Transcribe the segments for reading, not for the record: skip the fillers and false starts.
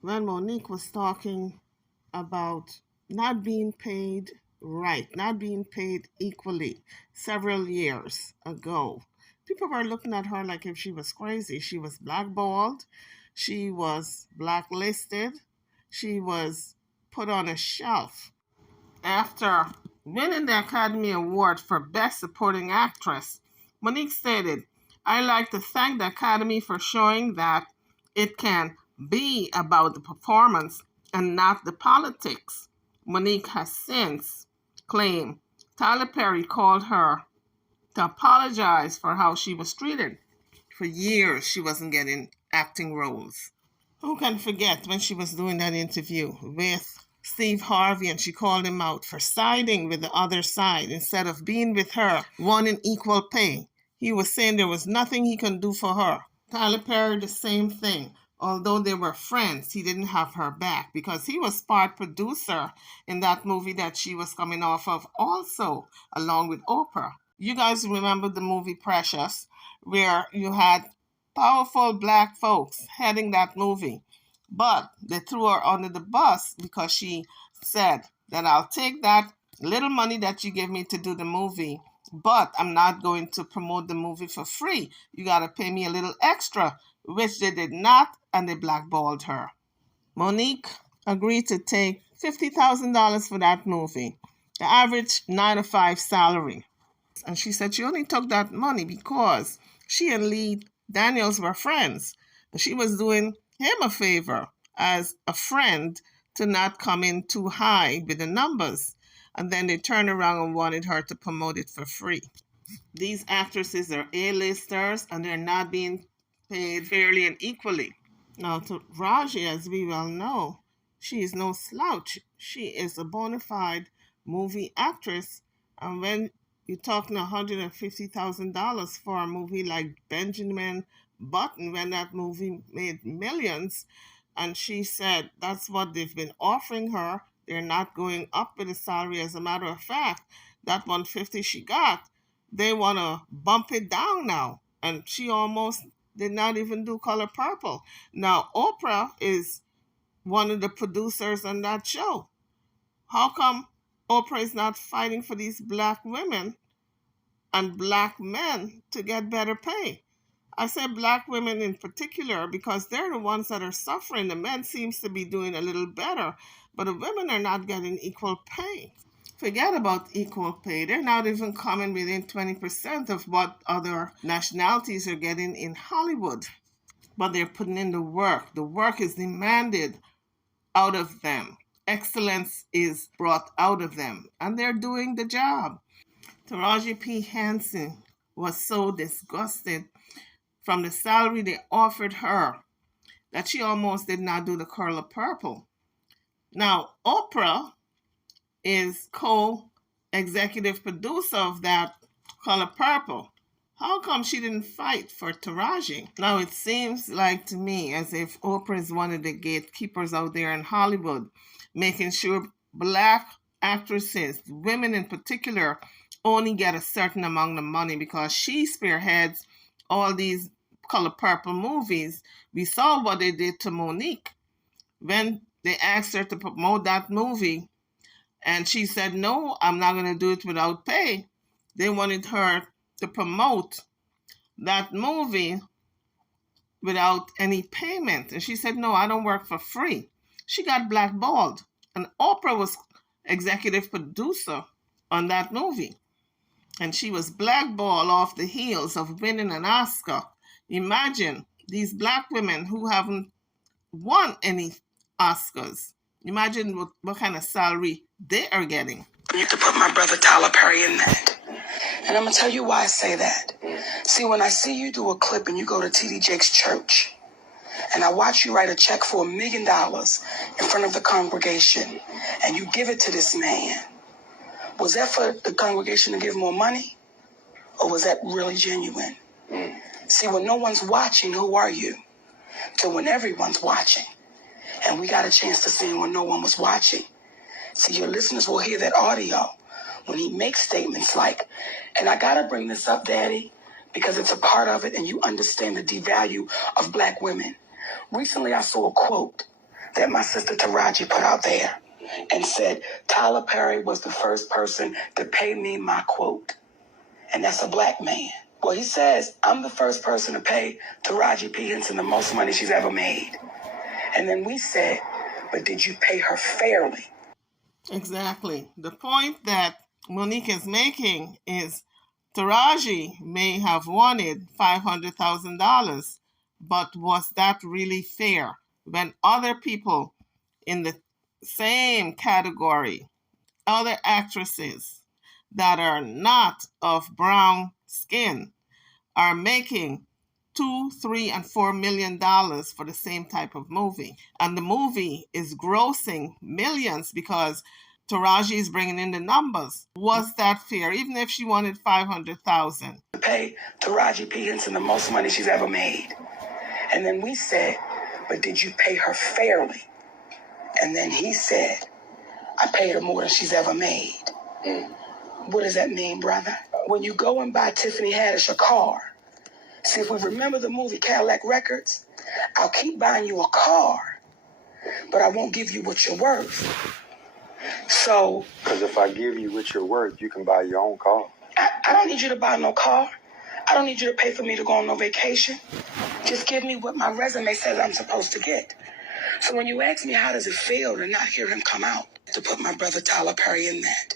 when Monique was talking about not being paid right, not being paid equally several years ago. People were looking at her like if she was crazy. She was blackballed, she was blacklisted, she was put on a shelf. After winning the Academy Award for Best Supporting Actress, Monique stated, "I like to thank the Academy for showing that it can be about the performance and not the politics." Monique has since claimed Tyler Perry called her to apologize for how she was treated. For years, she wasn't getting acting roles. Who can forget when she was doing that interview with Steve Harvey and she called him out for siding with the other side instead of being with her, wanting equal pay? He was saying there was nothing he can do for her. Tyler Perry, the same thing. Although they were friends, he didn't have her back because he was part producer in that movie that she was coming off of also, along with Oprah. You guys remember the movie Precious, where you had powerful black folks heading that movie. But they threw her under the bus because she said that I'll take that little money that you give me to do the movie, but I'm not going to promote the movie for free. You got to pay me a little extra, which they did not, and they blackballed her. Monique agreed to take $50,000 for that movie, the average 9 to 5 salary. And she said she only took that money because she and Lee Daniels were friends. She was doing him a favor as a friend to not come in too high with the numbers. And then they turned around and wanted her to promote it for free. These actresses are A-listers and they're not being paid fairly and equally. Now, to Raji, as we well know, she is no slouch. She is a bona fide movie actress. And when you're talking $150,000 for a movie like Benjamin Button, when that movie made millions, and she said that's what they've been offering her. They're not going up with the salary. As a matter of fact, that 150 she got, they want to bump it down now. And she almost did not even do Color Purple. Now, Oprah is one of the producers on that show. How come Oprah is not fighting for these black women and black men to get better pay? I say black women in particular because they're the ones that are suffering. The men seems to be doing a little better, but the women are not getting equal pay. Forget about equal pay. They're not even coming within 20% of what other nationalities are getting in Hollywood. But they're putting in the work. The work is demanded out of them. Excellence is brought out of them. And they're doing the job. Taraji P Henson was so disgusted from the salary they offered her that she almost did not do the Color Purple. Now, Oprah is co-executive producer of that Color Purple. How come she didn't fight for Taraji? Now, it seems like to me as if Oprah is one of the gatekeepers out there in Hollywood, making sure black actresses, women in particular, only get a certain amount of money because she spearheads all these Color Purple movies. We saw what they did to Monique when they asked her to promote that movie and she said, no, I'm not going to do it without pay. They wanted her to promote that movie without any payment. And she said, no, I don't work for free. She got blackballed. And Oprah was executive producer on that movie. And she was blackballed off the heels of winning an Oscar. Imagine these black women who haven't won any Oscars. Imagine what kind of salary they are getting. You could put my brother Tyler Perry in that. And I'm going to tell you why I say that. See, when I see you do a clip and you go to T.D. Jakes' church, and I watch you write a check for $1 million in front of the congregation, and you give it to this man, was that for the congregation to give more money? Or was that really genuine? See, when no one's watching, who are you? So when everyone's watching, and we got a chance to see when no one was watching. See, your listeners will hear that audio when he makes statements like, and I got to bring this up, Daddy, because it's a part of it and you understand the devalue of black women. Recently, I saw a quote that my sister Taraji put out there and said Tyler Perry was the first person to pay me my quote. And that's a black man. Well, he says, I'm the first person to pay Taraji P Henson the most money she's ever made. And then we said, but did you pay her fairly? Exactly. The point that Monique is making is Taraji may have wanted $500,000, but was that really fair when other people in the same category, other actresses that are not of brown skin, are making $2, $3, and $4 million for the same type of movie, and the movie is grossing millions because Taraji is bringing in the numbers? Was that fair? Even if she wanted $500,000, pay Taraji P Henson the most money she's ever made, and then we said, but did you pay her fairly? And then he said, I paid her more than she's ever made. What does that mean, brother? When you go and buy Tiffany Haddish a car, see, if we remember the movie Cadillac Records, I'll keep buying you a car, but I won't give you what you're worth. So, because if I give you what you're worth, you can buy your own car. I don't need you to buy no car. I don't need you to pay for me to go on no vacation. Just give me what my resume says I'm supposed to get. So when you ask me how does it feel to not hear him come out, to put my brother Tyler Perry in that.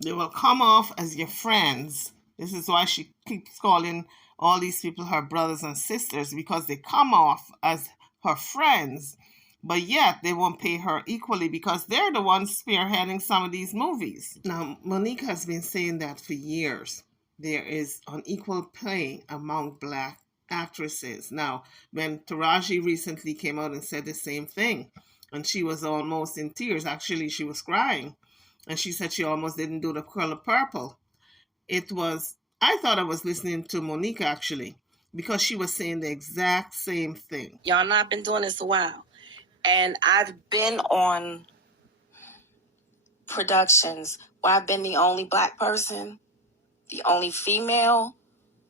they will come off as your friends. This is why she keeps calling all these people her brothers and sisters, because they come off as her friends, but yet they won't pay her equally because they're the ones spearheading some of these movies. Now, Monique has been saying that for years. There is unequal pay among black actresses. Now, when Taraji recently came out and said the same thing, and she was almost in tears, actually she was crying, and she said she almost didn't do The Color Purple. I thought I was listening to Monique actually, because she was saying the exact same thing. Y'all know I've been doing this a while. And I've been on productions where I've been the only black person, the only female,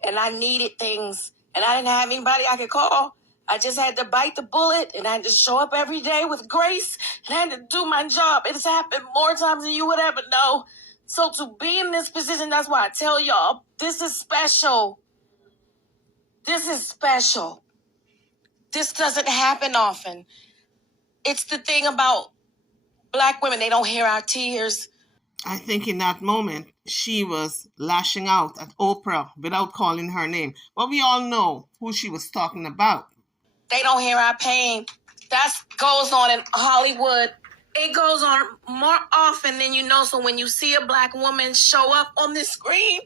and I needed things, and I didn't have anybody I could call. I just had to bite the bullet, and I had to show up every day with grace, and I had to do my job. It's happened more times than you would ever know. So to be in this position, that's why I tell y'all, this is special. This is special. This doesn't happen often. It's the thing about black women, they don't hear our tears. I think in that moment, she was lashing out at Oprah without calling her name. But we all know who she was talking about. They don't hear our pain. That goes on in Hollywood. It goes on more often than you know. So when you see a black woman show up on the screen,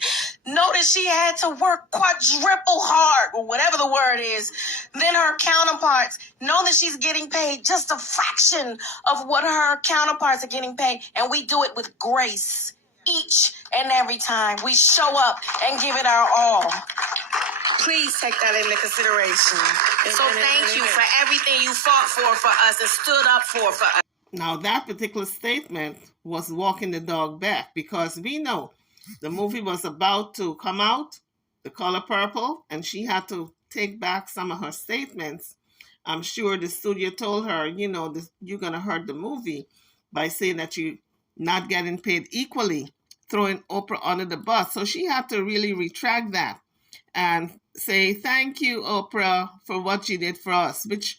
know that she had to work quadruple hard, or whatever the word is, than her counterparts. Know that she's getting paid just a fraction of what her counterparts are getting paid. And we do it with grace each and every time. We show up and give it our all. Please take that into consideration. So thank you for everything you fought for us and stood up for us. Now, that particular statement was walking the dog back, because we know the movie was about to come out, The Color Purple, and she had to take back some of her statements. I'm sure the studio told her, you're going to hurt the movie by saying that you're not getting paid equally, throwing Oprah under the bus. So she had to really retract that and say, thank you, Oprah, for what you did for us, which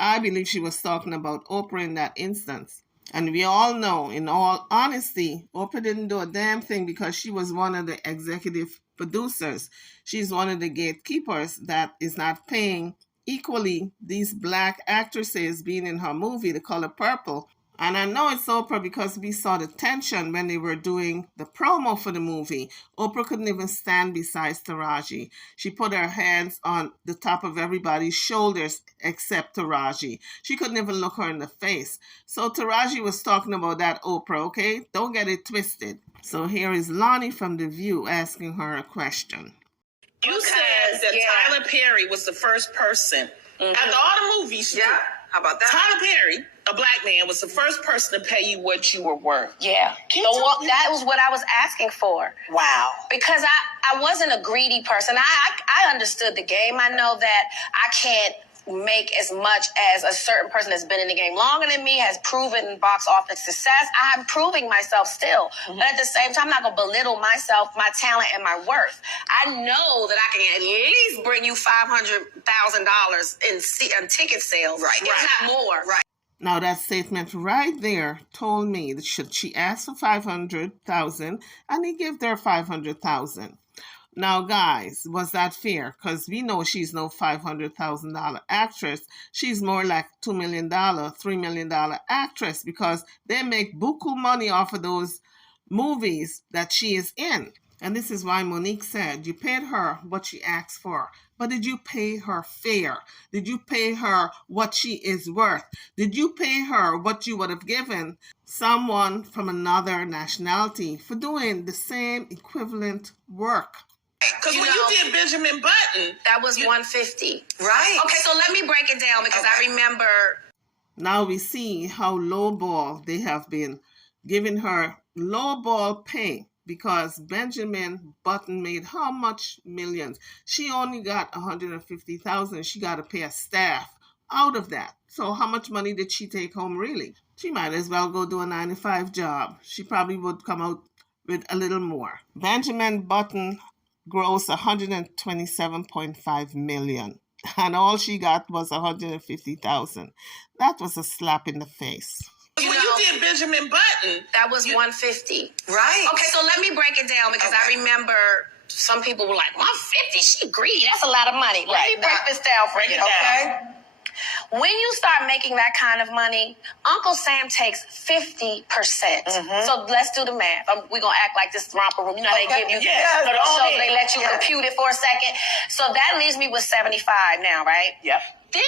I believe she was talking about Oprah in that instance. And we all know, in all honesty, Oprah didn't do a damn thing, because she was one of the executive producers. She's one of the gatekeepers that is not paying equally these black actresses being in her movie, The Color Purple. And I know it's Oprah because we saw the tension when they were doing the promo for the movie. Oprah couldn't even stand beside Taraji. She put her hands on the top of everybody's shoulders except Taraji. She couldn't even look her in the face. So Taraji was talking about that, Oprah, okay? Don't get it twisted. So here is Lonnie from The View asking her a question. You said that Tyler Perry was the first person, after all the movies, How about that? Tyler Perry, a black man, was the first person to pay you what you were worth. Yeah. That was what I was asking for. Wow. Because I wasn't a greedy person. I understood the game. I know that I can't make as much as a certain person that's been in the game longer than me, has proven box office success. I'm proving myself still. But at the same time, I'm not going to belittle myself, my talent, and my worth. I know that I can at least bring you $500,000 in ticket sales. Right. If not more. Right. Now that statement right there told me that she asked for 500,000 and he gave her 500,000. Now, guys, was that fair? Because we know she's no $500,000 actress. She's more like $2 million, $3 million actress because they make buku money off of those movies that she is in. And this is why Monique said, you paid her what she asked for. But did you pay her fair? Did you pay her what she is worth? Did you pay her what you would have given someone from another nationality for doing the same equivalent work? Because when you did Benjamin Button, that was $150. Right. Okay, so let me break it down because I remember. Now we see how lowball they have been giving her lowball pay because Benjamin Button made how much millions? She only got 150,000. She got to pay a staff out of that. So how much money did she take home really? She might as well go do a 9-to-5 job. She probably would come out with a little more. Benjamin Button grossed $127.5 million. And all she got was 150,000. That was a slap in the face. When you did Benjamin Button, that was $150. Right. Okay, so let me break it down because I remember some people were like, $150, she greedy. That's a lot of money. Let me break this down for you. Okay. When you start making that kind of money, Uncle Sam takes 50%. So let's do the math. We're going to act like this romper room. You know, they give you, so they let you compute it for a second. So that leaves me with 75 now, right? Yep. Then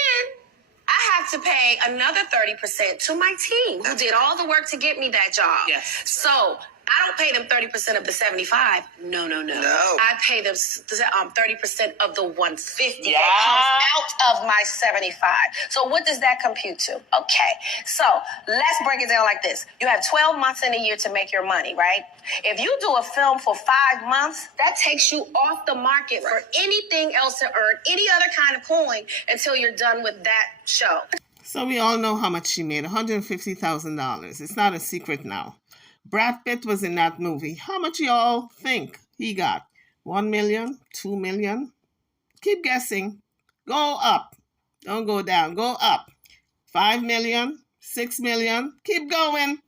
I have to pay another 30% to my team who did all the work to get me that job. Yes. So I don't pay them 30% of the 75. No. I pay them 30% of the 150 that comes out of my 75. So what does that compute to? Okay, so let's break it down like this. You have 12 months in a year to make your money, right? If you do a film for 5 months, that takes you off the market for anything else to earn any other kind of coin until you're done with that show. So we all know how much she made, $150,000. It's not a secret now. Brad Pitt was in that movie. How much y'all think he got? 1 million? 2 million? Keep guessing. Go up. Don't go down. Go up. 5 million? 6 million? Keep going.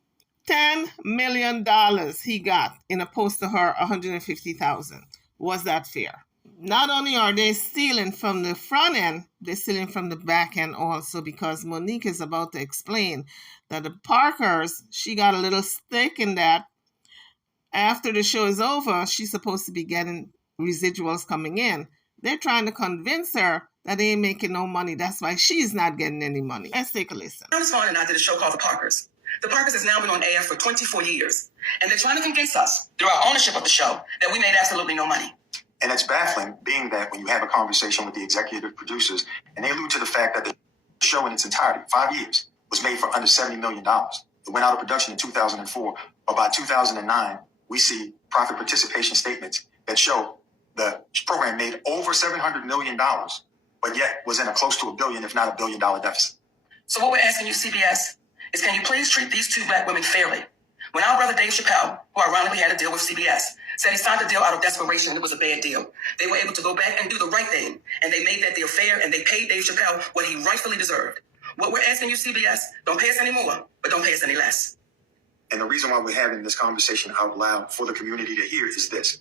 $10 million he got in opposed to her 150,000. Was that fair? Not only are they stealing from the front end, they're stealing from the back end also because Monique is about to explain that the Parkers, she got a little stake in that. After the show is over, she's supposed to be getting residuals coming in. They're trying to convince her that they ain't making no money. That's why she's not getting any money. Let's take a listen. Thomas Vaughn and I did a show called The Parkers. The Parkers has now been on air for 24 years. And they're trying to convince us, through our ownership of the show, that we made absolutely no money. And it's baffling, being that when you have a conversation with the executive producers, and they allude to the fact that the show in its entirety, 5 years, was made for under $70 million. It went out of production in 2004, but by 2009, we see profit participation statements that show the program made over $700 million, but yet was in a close to $1 billion, if not $1 billion deficit. So what we're asking you, CBS, is can you please treat these two black women fairly? When our brother Dave Chappelle, who ironically had a deal with CBS, said he signed the deal out of desperation and it was a bad deal, they were able to go back and do the right thing, and they made that deal fair, and they paid Dave Chappelle what he rightfully deserved. What we're asking you, CBS, don't pay us any more, but don't pay us any less. And the reason why we're having this conversation out loud for the community to hear is this.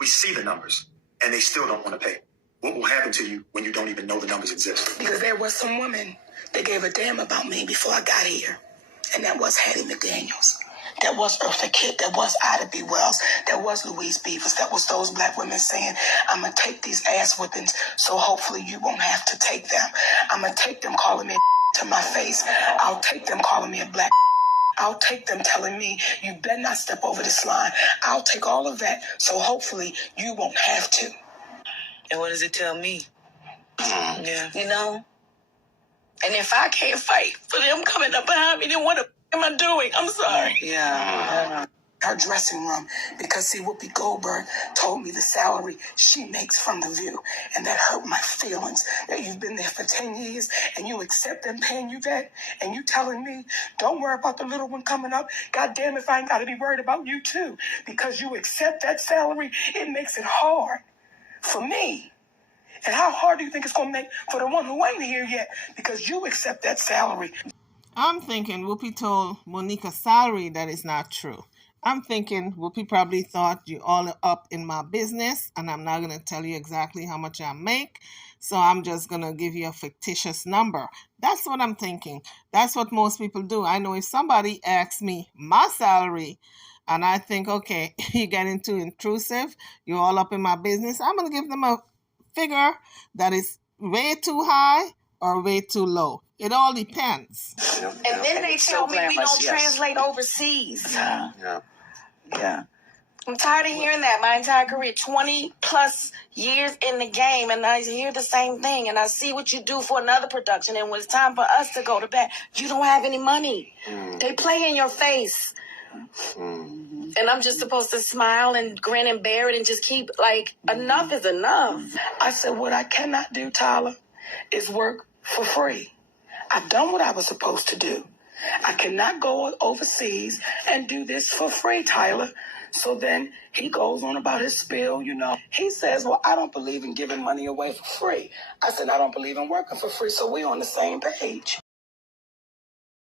We see the numbers, and they still don't want to pay. What will happen to you when you don't even know the numbers exist? Because there was some woman that gave a damn about me before I got here, and that was Hattie McDaniels. That was Eartha Kitt. That was Ida B. Wells. That was Louise Beavers. That was those black women saying, I'm going to take these ass whippings so hopefully you won't have to take them. I'm going to take them calling me to my face. I'll take them calling me a black. I'll take them telling me, you better not step over this line. I'll take all of that so hopefully you won't have to. And what does it tell me? Yeah. You know? And if I can't fight for them coming up behind me, then what am I doing? I'm sorry. Yeah. her dressing room because, see, Whoopi Goldberg told me the salary she makes from The View, and that hurt my feelings that you've been there for 10 years and you accept them paying you that, and you telling me, don't worry about the little one coming up. God damn if I ain't got to be worried about you too, because you accept that salary. It makes it hard for me. And how hard do you think it's going to make for the one who ain't here yet? Because you accept that salary. I'm thinking Whoopi told Monica salary that is not true. I'm thinking Whoopi probably thought you all up in my business and I'm not going to tell you exactly how much I make. So I'm just going to give you a fictitious number. That's what I'm thinking. That's what most people do. I know if somebody asks me my salary and I think, okay, you're getting too intrusive, you're all up in my business, I'm going to give them a figure that is way too high or way too low. It all depends. And then they tell me we don't translate overseas. Yeah. I'm tired of hearing that my entire career, 20 plus years in the game, and I hear the same thing, and I see what you do for another production, and when it's time for us to go to bed, you don't have any money. They play in your face. And I'm just supposed to smile and grin and bear it and just keep, like, enough is enough. I said, what I cannot do, Tyler, is work for free. I've done what I was supposed to do. I cannot go overseas and do this for free, Tyler. So then he goes on about his spiel, you know. He says, well, I don't believe in giving money away for free. I said, I don't believe in working for free, so we're on the same page.